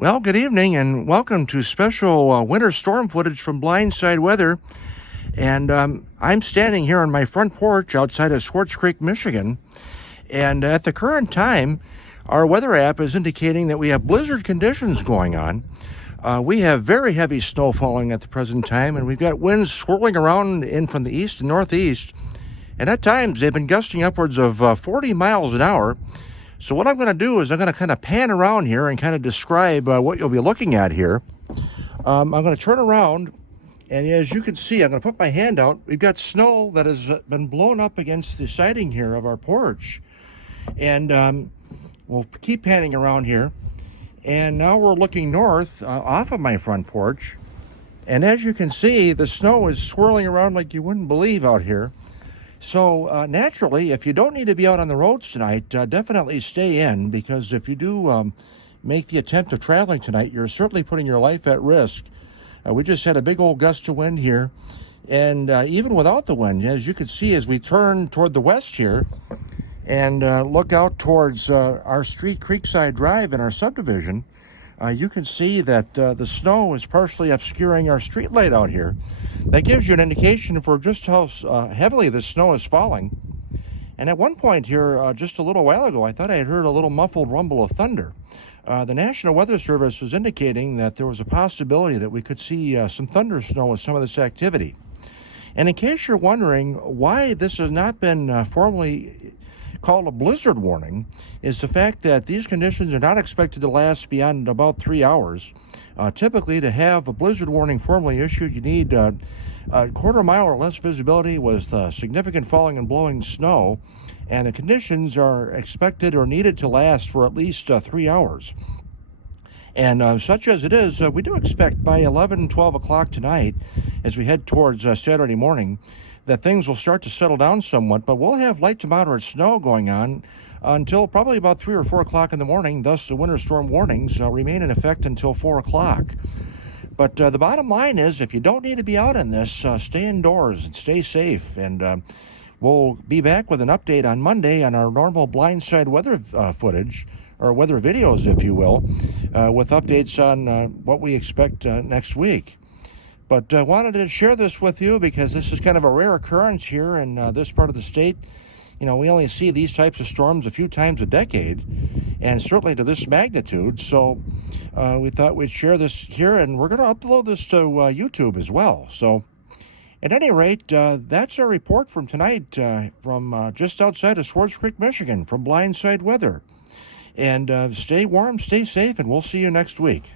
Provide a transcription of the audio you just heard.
Well, good evening and welcome to special winter storm footage from Blindside Weather. And I'm standing here on my front porch outside of Swartz Creek, Michigan. And at the current time, our weather app is indicating that we have blizzard conditions going on. We have very heavy snow falling at the present time, and we've got winds swirling around in from the east and northeast. And at times, they've been gusting upwards of 40 miles an hour. So what I'm going to do is I'm going to kind of pan around here and kind of describe what you'll be looking at here. I'm going to turn around, and as you can see, I'm going to put my hand out. We've got snow that has been blown up against the siding here of our porch. And we'll keep panning around here. And now we're looking north off of my front porch. And as you can see, the snow is swirling around like you wouldn't believe out here. So naturally, if you don't need to be out on the roads tonight, definitely stay in, because if you do make the attempt of traveling tonight, you're certainly putting your life at risk. We just had a big old gust of wind here, and even without the wind, as you can see, as we turn toward the west here and look out towards our street, Creekside Drive, in our subdivision, you can see that the snow is partially obscuring our street light out here. That gives you an indication for just how heavily the snow is falling. And at one point here, just a little while ago, I thought I had heard a little muffled rumble of thunder. The National Weather Service was indicating that there was a possibility that we could see some thunder snow with some of this activity. And in case you're wondering why this has not been formally called a blizzard warning, is the fact that these conditions are not expected to last beyond about 3 hours. Typically, to have a blizzard warning formally issued, you need a quarter mile or less visibility with significant falling and blowing snow, and the conditions are expected or needed to last for at least 3 hours. And such as it is, we do expect by 11, 12 o'clock tonight, as we head towards Saturday morning, that things will start to settle down somewhat, but we'll have light to moderate snow going on until probably about 3 or 4 o'clock in the morning. Thus, the winter storm warnings remain in effect until 4 o'clock. But the bottom line is, if you don't need to be out in this, stay indoors and stay safe. And we'll be back with an update on Monday on our normal Blindside weather footage, or weather videos, if you will, with updates on what we expect next week. But I wanted to share this with you because this is kind of a rare occurrence here in this part of the state. You know, we only see these types of storms a few times a decade, and certainly to this magnitude. So we thought we'd share this here, and we're going to upload this to YouTube as well. So at any rate, that's our report from tonight from just outside of Swartz Creek, Michigan, from Blindside Weather. And stay warm, stay safe, and we'll see you next week.